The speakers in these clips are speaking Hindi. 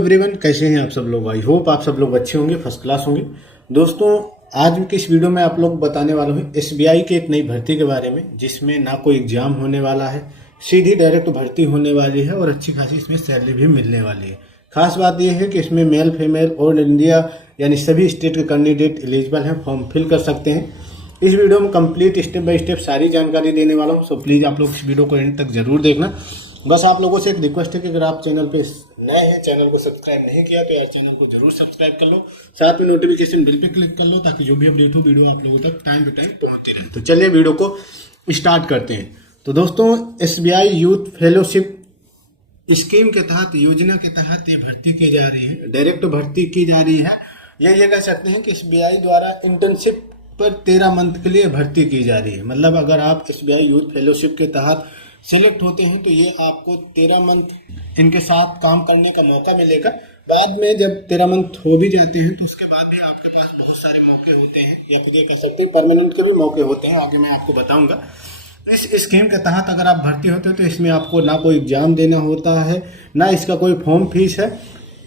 एवरीवन, कैसे हैं आप सब लोग। आई होप आप सब लोग अच्छे होंगे, फर्स्ट क्लास होंगे। दोस्तों, आज की इस वीडियो में आप लोग बताने वाला हूँ एसबीआई की एक नई भर्ती के बारे में, जिसमें ना कोई एग्जाम होने वाला है, सीधी डायरेक्ट भर्ती होने वाली है और अच्छी खासी इसमें सैलरी भी मिलने वाली है। खास बात यह है कि इसमें मेल फीमेल ऑल इंडिया यानी सभी स्टेट के कैंडिडेट एलिजिबल हैं, फॉर्म फिल कर सकते हैं। इस वीडियो में कंप्लीट स्टेप बाय स्टेप सारी जानकारी देने वाला हूँ, सो प्लीज़ आप लोग इस वीडियो को एंड तक जरूर देखना। बस आप लोगों से एक रिक्वेस्ट है कि अगर आप चैनल पे नए हैं, चैनल को सब्सक्राइब नहीं किया तो यार चैनल को जरूर सब्सक्राइब कर लो, साथ में नोटिफिकेशन बिल पे क्लिक कर लो ताकि जो भी अपडेट हो वीडियो आप लोगों तक टाइम टू टाइम पहुंचती रहे। तो चलिए वीडियो को स्टार्ट करते हैं। तो दोस्तों, एसबीआई यूथ फेलोशिप स्कीम के तहत, योजना के तहत ये भर्ती की जा रही है, डायरेक्ट भर्ती की जा रही है। ये कह सकते हैं कि एसबीआई द्वारा इंटर्नशिप पर 13 मंथ के लिए भर्ती की जा रही है। मतलब अगर आप एसबीआई यूथ फेलोशिप के तहत सिलेक्ट होते हैं तो ये आपको 13 मंथ इनके साथ काम करने का मौका मिलेगा। बाद में जब 13 मंथ हो भी जाते हैं तो उसके बाद भी आपके पास बहुत सारे मौके होते हैं, या फिर ये कह सकते हैं परमानेंट के भी मौके होते हैं, आगे मैं आपको बताऊंगा। इस स्कीम के तहत अगर आप भर्ती होते हैं तो इसमें आपको ना कोई एग्जाम देना होता है, ना इसका कोई फॉर्म फीस है।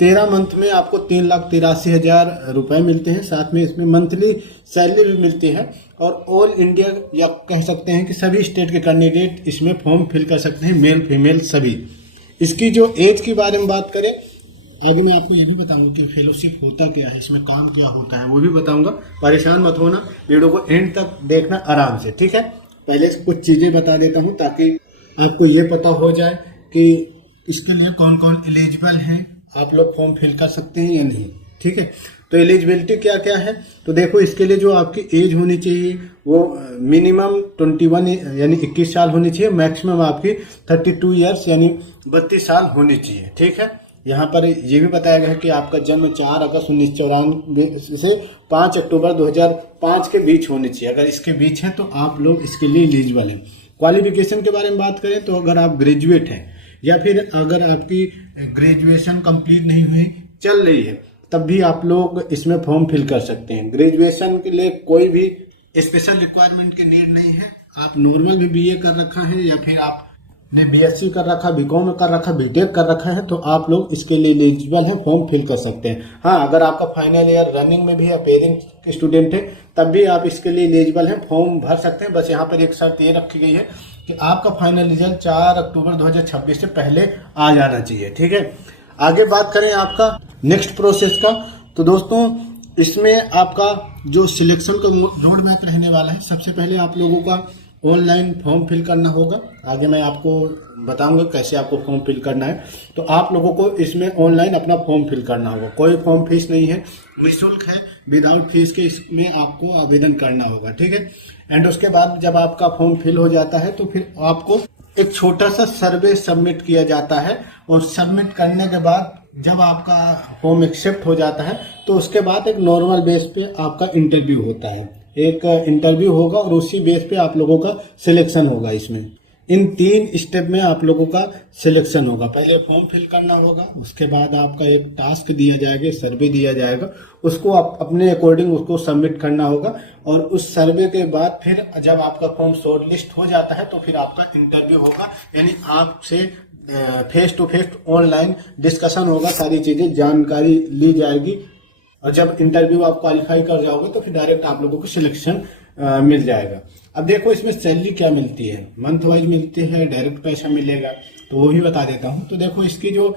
13 मंथ में आपको 3,83,000 रुपये मिलते हैं, साथ में इसमें मंथली सैलरी भी मिलती है। और ऑल इंडिया या कह सकते हैं कि सभी स्टेट के कैंडिडेट इसमें फॉर्म फिल कर सकते हैं, मेल फीमेल सभी। इसकी जो एज के बारे में बात करें, आगे मैं आपको ये भी बताऊंगा कि फेलोशिप होता क्या है, इसमें काम क्या होता है, वो भी बताऊंगा। परेशान मत होना, वीडियो को एंड तक देखना आराम से, ठीक है। पहले कुछ चीज़ें बता देता हूँ ताकि आपको ये पता हो जाए कि इसके लिए कौन कौन एलिजिबल हैं, आप लोग फॉर्म फिल कर सकते हैं या नहीं, ठीक है। तो एलिजिबिलिटी क्या क्या है, तो देखो इसके लिए जो आपकी एज होनी चाहिए वो मिनिमम 21 यानी 21 साल होनी चाहिए, मैक्सिमम आपकी 32 ईयर्स यानी 32 साल होनी चाहिए, ठीक है। यहाँ पर ये भी बताया गया है कि आपका जन्म 4 अगस्त 1994 से 5 अक्टूबर 2005 के बीच होनी चाहिए। अगर इसके बीच है तो आप लोग इसके लिए एलिजिबल हैं। क्वालिफिकेशन के बारे में बात करें तो अगर आप ग्रेजुएट हैं या फिर अगर आपकी ग्रेजुएशन कंप्लीट नहीं हुई, चल रही है, तब भी आप लोग इसमें फॉर्म फिल कर सकते हैं। ग्रेजुएशन के लिए कोई भी स्पेशल रिक्वायरमेंट की नीड नहीं है। आप नॉर्मल भी बीए कर रखा है या फिर आपने बीएससी कर रखा, बीकॉम कर रखा, बीटेक कर रखा है, तो आप लोग इसके लिए एलिजिबल हैं, फॉर्म फिल कर सकते हैं। हाँ, अगर आपका फाइनल ईयर रनिंग में भी अपेयरिंग के स्टूडेंट है तब भी आप इसके लिए एलिजिबल हैं, फॉर्म भर सकते हैं। बस यहाँ पर एक शर्त ये रखी गई है कि आपका फाइनल रिजल्ट 4 अक्टूबर 2026 से पहले आ जाना चाहिए, ठीक है। आगे बात करें आपका नेक्स्ट प्रोसेस का, तो दोस्तों इसमें आपका जो सिलेक्शन का रोड मैप रहने वाला है, सबसे पहले आप लोगों का ऑनलाइन फॉर्म फिल करना होगा। आगे मैं आपको बताऊंगा कैसे आपको फॉर्म फिल करना है। तो आप लोगों को इसमें ऑनलाइन अपना फॉर्म फिल करना होगा, कोई फॉर्म फीस नहीं है, निःशुल्क है, विदाउट फीस के इसमें आपको आवेदन करना होगा, ठीक है। एंड उसके बाद जब आपका फॉर्म फिल हो जाता है तो फिर आपको एक छोटा सा सर्वे सबमिट किया जाता है, और सबमिट करने के बाद जब आपका फॉर्म एक्सेप्ट हो जाता है तो उसके बाद एक नॉर्मल बेस पे आपका इंटरव्यू होता है। एक इंटरव्यू होगा और उसी बेस पे आप लोगों का सिलेक्शन होगा। इसमें इन 3 स्टेप में आप लोगों का सिलेक्शन होगा। पहले फॉर्म फिल करना होगा, उसके बाद आपका एक टास्क दिया जाएगा, सर्वे दिया जाएगा, उसको आप अपने अकॉर्डिंग उसको सबमिट करना होगा। और उस सर्वे के बाद फिर जब आपका फॉर्म शॉर्ट लिस्ट हो जाता है तो फिर आपका इंटरव्यू होगा, यानी आपसे face to face online discussion होगा, सारी चीजें जानकारी ली जाएगी। और जब इंटरव्यू आप क्वालिफाई कर जाओगे तो फिर डायरेक्ट आप लोगों को सिलेक्शन मिल जाएगा। अब देखो इसमें सैलरी क्या मिलती है, मंथ वाइज मिलती है, डायरेक्ट पैसा मिलेगा, तो वो भी बता देता हूँ। तो देखो इसकी जो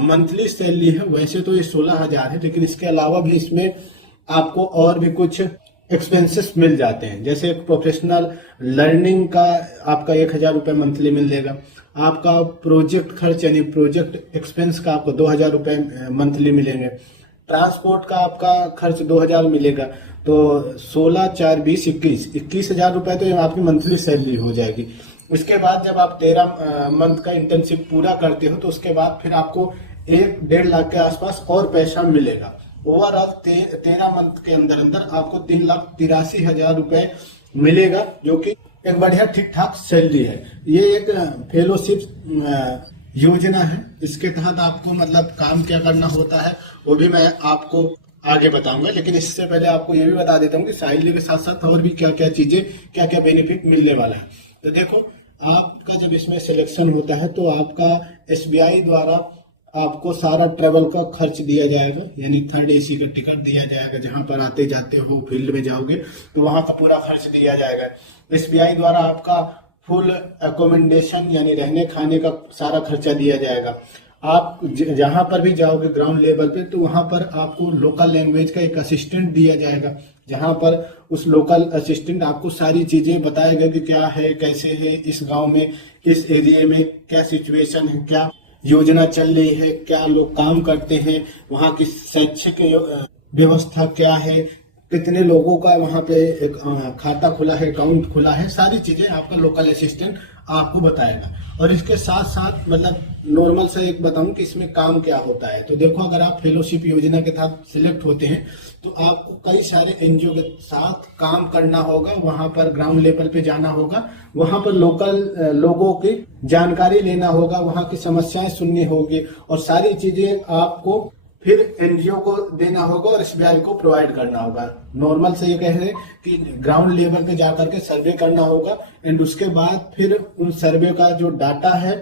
मंथली सैलरी है, वैसे तो ये 16,000 है, लेकिन इसके अलावा भी इसमें आपको और भी कुछ एक्सपेंसेस मिल जाते हैं। जैसे एक प्रोफेशनल लर्निंग का आपका 1,000 रुपये मंथली मिलेगा, आपका प्रोजेक्ट खर्च यानी प्रोजेक्ट एक्सपेंस का आपको 2,000 रुपये मंथली मिलेंगे, ट्रांसपोर्ट का आपका खर्च 2,000 मिलेगा। तो 16, 4, 20, 21,000 रुपये तो आपकी मंथली सैलरी हो जाएगी। उसके बाद जब आप 13 मंथ का इंटर्नशिप पूरा करते हो तो उसके बाद फिर आपको 1-1.5 लाख के आसपास और पैसा मिलेगा। ओवरऑल 13 मंथ के अंदर अंदर आपको 3,83,000 रुपये मिलेगा, जो कि एक बढ़िया ठीक ठाक सैलरी है। ये एक फेलोशिप योजना है, इसके तहत आपको मतलब काम क्या करना होता है वो भी मैं आपको आगे बताऊंगा। लेकिन इससे पहले आपको ये भी बता देता हूँ कि सैलरी के साथ साथ और भी क्या क्या चीजें, क्या क्या बेनिफिट मिलने वाला है। तो देखो आपका जब इसमें सिलेक्शन होता है तो आपका एसबीआई द्वारा आपको सारा ट्रेवल का खर्च दिया जाएगा, यानी थर्ड एसी का टिकट दिया जाएगा। जहां पर आते जाते हो फील्ड में जाओगे तो वहां का पूरा खर्च दिया जाएगा। एसबीआई द्वारा आपका फुल अकोमोडेशन यानी रहने खाने का सारा खर्चा दिया जाएगा। आप जहां पर भी जाओगे ग्राउंड लेवल पे तो वहां पर आपको लोकल लैंग्वेज का एक असिस्टेंट दिया जाएगा, जहां पर उस लोकल असिस्टेंट आपको सारी चीजें बताएगा कि क्या है, कैसे है, इस गांव में, इस एरिया में क्या सिचुएशन है, क्या योजना चल रही है, क्या लोग काम करते हैं, वहाँ की शैक्षिक व्यवस्था क्या है, कितने लोगों का वहाँ पे एक खाता खुला है, अकाउंट खुला है, सारी चीजें आपका लोकल असिस्टेंट आपको बताएगा। और इसके साथ साथ मतलब नॉर्मल से एक बताऊं कि इसमें काम क्या होता है। तो देखो, अगर आप फेलोशिप योजना के तहत सिलेक्ट होते हैं तो आपको कई सारे एनजीओ के साथ काम करना होगा, वहां पर ग्राउंड लेवल पे जाना होगा, वहां पर लोकल लोगों की जानकारी लेना होगा, वहां की समस्याएं सुननी होगी और सारी चीजें आपको फिर एनजीओ को देना होगा और एसबीआई को प्रोवाइड करना होगा। नॉर्मल से ये कह रहे हैं कि ग्राउंड लेवल पे जाकर के सर्वे करना होगा एंड उसके बाद फिर उन सर्वे का जो डाटा है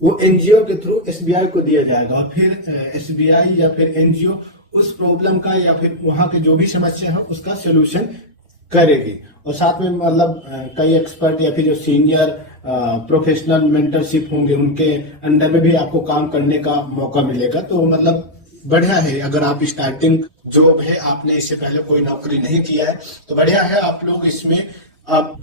वो एनजीओ के थ्रू एसबीआई को दिया जाएगा और फिर एसबीआई या फिर एनजीओ उस प्रॉब्लम का या फिर वहां की जो भी समस्या है उसका सोल्यूशन करेगी। और साथ में मतलब कई एक्सपर्ट या फिर जो सीनियर प्रोफेशनल मेंटरशिप होंगे उनके अंडर में भी आपको काम करने का मौका मिलेगा। तो मतलब बढ़िया है। अगर आप स्टार्टिंग जॉब है, आपने इससे पहले कोई नौकरी नहीं किया है तो बढ़िया है, आप लोग इसमें आप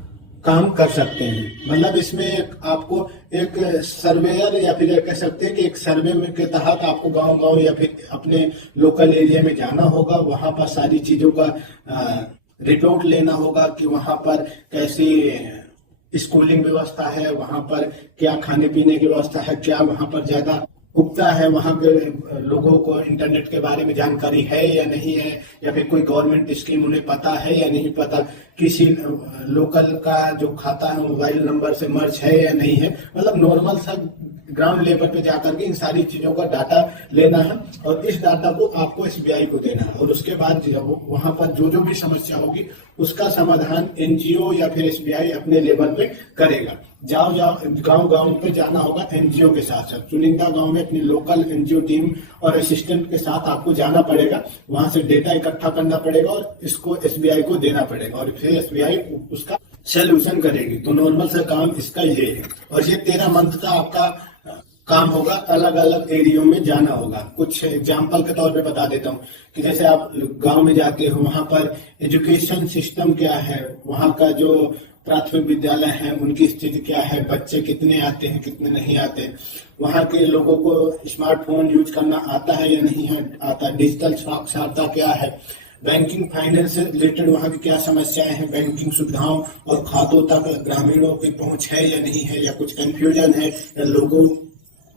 काम कर सकते हैं। मतलब इसमें आपको एक सर्वेयर या फिर कह सकते हैं कि एक सर्वे में के तहत आपको गांव-गांव या फिर अपने लोकल एरिया में जाना होगा, वहां पर सारी चीजों का रिपोर्ट लेना होगा कि वहां पर कैसी स्कूलिंग व्यवस्था है, वहां पर क्या खाने पीने की व्यवस्था है, क्या वहां पर ज्यादा उगता है, वहां पे लोगों को इंटरनेट के बारे में जानकारी है या नहीं है, या फिर कोई गवर्नमेंट स्कीम उन्हें पता है या नहीं पता, किसी लोकल का जो खाता है मोबाइल नंबर से मर्ज है या नहीं है। मतलब नॉर्मल सा ग्राउंड लेवल पे जाकर के इन सारी चीजों का डाटा लेना है और इस डाटा को आपको एसबीआई को देना है और उसके बाद वहां पर जो भी समस्या होगी उसका समाधान एनजीओ या फिर एसबीआई अपने लेवल पे करेगा। जाओ गांव पे जाना होगा एनजीओ के साथ साथ, चुनिंदा गांव में अपनी लोकल एनजीओ टीम और असिस्टेंट के साथ आपको जाना पड़ेगा, वहां से डेटा इकट्ठा करना पड़ेगा और इसको एसबीआई को देना पड़ेगा और फिर एसबीआई उसका सोल्यूशन करेगी। तो नॉर्मल सा काम इसका ये है और ये 13 मंथ का आपका काम होगा। अलग अलग एरियो में जाना होगा। कुछ एग्जाम्पल के तौर पे बता देता हूँ कि जैसे आप गांव में जाते हो, वहां पर एजुकेशन सिस्टम क्या है, वहां का जो प्राथमिक विद्यालय है उनकी स्थिति क्या है, बच्चे कितने आते हैं कितने नहीं आते, वहां के लोगों को स्मार्टफोन यूज करना आता है या नहीं है आता, डिजिटल साक्षरता क्या है, बैंकिंग फाइनेंस से रिलेटेड वहां की क्या समस्याएं हैं, बैंकिंग सुविधाओं और खातों तक ग्रामीणों की पहुंच है या नहीं है, या कुछ कंफ्यूजन है या लोगों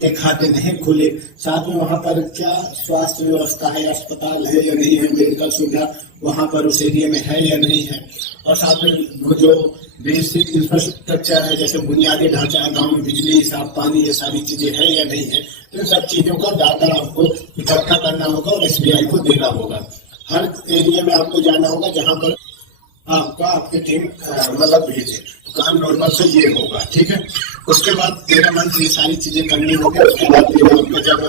के खाते नहीं खुले, साथ में वहां पर क्या स्वास्थ्य व्यवस्था है, अस्पताल है या नहीं है, मेडिकल सुविधा वहां पर उस एरिया में है या नहीं है, और साथ में वो जो बेसिक इंफ्रास्ट्रक्चर है जैसे बुनियादी ढांचा है, गाँव में बिजली साफ पानी ये सारी चीजें है या नहीं है। तो इन सब चीजों का डाटा आपको इकट्ठा करना होगा और एसबीआई को देना होगा। हर एरिया में आपको जाना होगा जहां पर आपकी टीम मतलब भेजे। काम नॉर्मल से ये होगा, ठीक है। उसके बाद 13 मंथ ये सारी चीजें करनी होगी। उसके बाद जब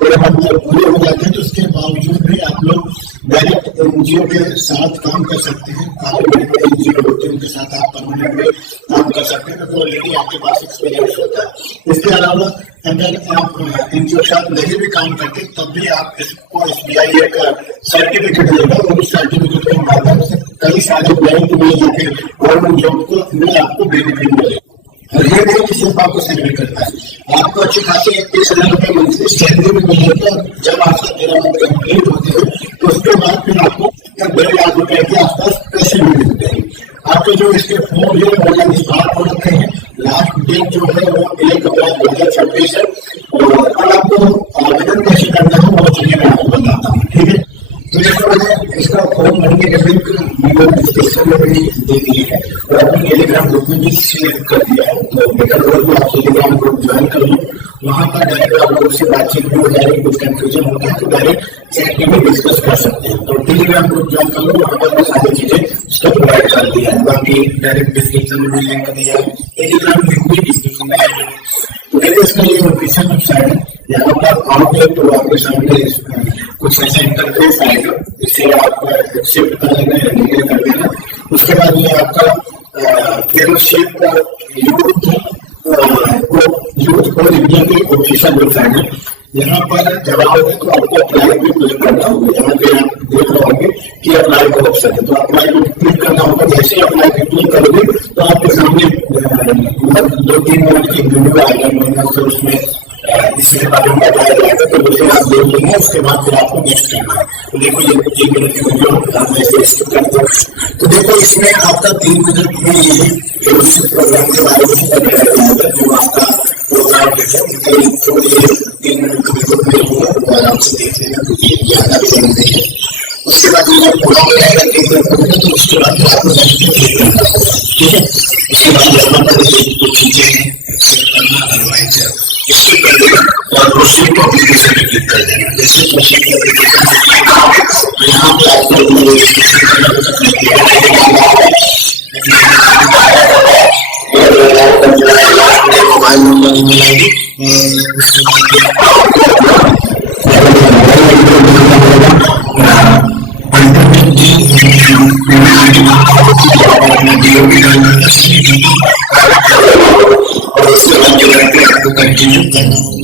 13 मंथ पूरे हो जाते हैं तो उसके बावजूद भी आप लोग डायरेक्ट एनजीओ के साथ काम कर सकते हैं। काफी बड़े एनजीओ होते हैं उनके साथ आप परमानेंट में काम कर सकते हैं तो ऑलरेडी आपके पास एक्सपीरियंस होता है। इसके अलावा अगर आप एनजीओ के साथ नहीं भी काम करते तब भी आप इसको एसबीआई एक सर्टिफिकेट देगा और उस सर्टिफिकेट के माध्यम से कई सारे बैंक में या फिर गवर्नमेंट जॉब को में आपको बेनिफिट मिलेगा। और ये नहीं कि सिर्फ आपको सैलरी करना है, आपको अच्छी खासी 31,000 रुपये मंथली सैलरी भी मिलेगी। और जब आपका 13 मंथ कंप्लीट होते हैं तो उसके बाद फिर आपको 1.5 लाख रुपए के आसपास पैसे भी मिलते हैं। आपके जो इसके फॉर्म है ऑनलाइन स्टार्ट हो रखे हैं, लास्ट डेट जो है वो 1 अप्रैल 2026 है। और अब आपको आवेदन कैसे करना है वो चीजें मैं आपको बताता हूँ, ठीक है। तो इसका फॉर्म भरने के लिंक वीडियो डिस्क्रिप्शन में भी दे दी है और अपने टेलीग्राम ग्रुप में भी शेयर कर दिया है। तो बेटर होगा आप टेलीग्राम ग्रुप ज्वाइन कर लो, वहां पर डायरेक्ट आप लोग से बातचीत भी हो जाएगी। कुछ कंफ्यूजन होता है तो डायरेक्ट चैट में भी डिस्कस कर सकते हैं। तो टेलीग्राम ग्रुप ज्वाइन कर लो, वहां पर सारी चीजें उसका प्रोवाइड कर दिया है। बाकी डायरेक्ट डिस्क्रिप्शन में भी लिंक दिया है, टेलीग्राम लिंक भी डिस्क्रिप्शन में है। तो इसका ये ऑफिशियल वेबसाइट है, यहाँ पर आओगे तो आपके सामने कुछ ऐसा इंटरफेस आएगा, इसे आप एक्सेप्ट कर लेना या डिलीट कर देना। उसके बाद ये आपका फेलोशिप यूथ फॉर इंडिया के ऑफिशियल वेबसाइट है। यहाँ पर जब आओगे तो आपको अप्लाई पे क्लिक करना होगा। यहाँ पे आप देख रहे होंगे कि अप्लाई का ऑप्शन है, तो अप्लाई पे क्लिक करना होगा। जैसे अप्लाई पे क्लिक करोगे तो आपके सामने 2-3 मिनट की वीडियो आएगा, उसमें इसके बारे में बताया जाएगा, तो उसे आप देख लेंगे। उसके बाद फिर आपको नेक्स्ट करना है। तो देखो ये 3 मिनट की वीडियो आप ऐसे स्किप करते हो। तो देखो इसमें आपका 3 मिनट में ये फेलोशिप प्रोग्राम के बारे में बताया जाएगा, जो आपका प्रोग्राम है। 3 मिनट की वीडियो प्ले होगा, तो आराम से देख लेना, क्योंकि ज्यादा भी नहीं है। उसके बाद ये पूरा हो जाएगा, तो उसके बाद आपको नेक्स्ट क्लिक करना होगा, ठीक है। उसके बाद यहाँ पर कुछ चीजें एक्सेप्ट करना, अदरवाइज स्किप कर देना और प्रोसीड को एप्लीकेशन पे क्लिक कर देना। जैसे प्रोसीड को एप्लीकेशन पे क्लिक करोगे तो यहाँ पे आपको mobile number, email ID, continue करना होगा।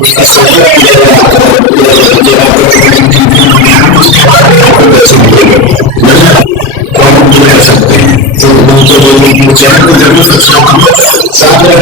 उसका सकते हैं, तो चैनल को जरूर सब्सक्राइब करो, साथ में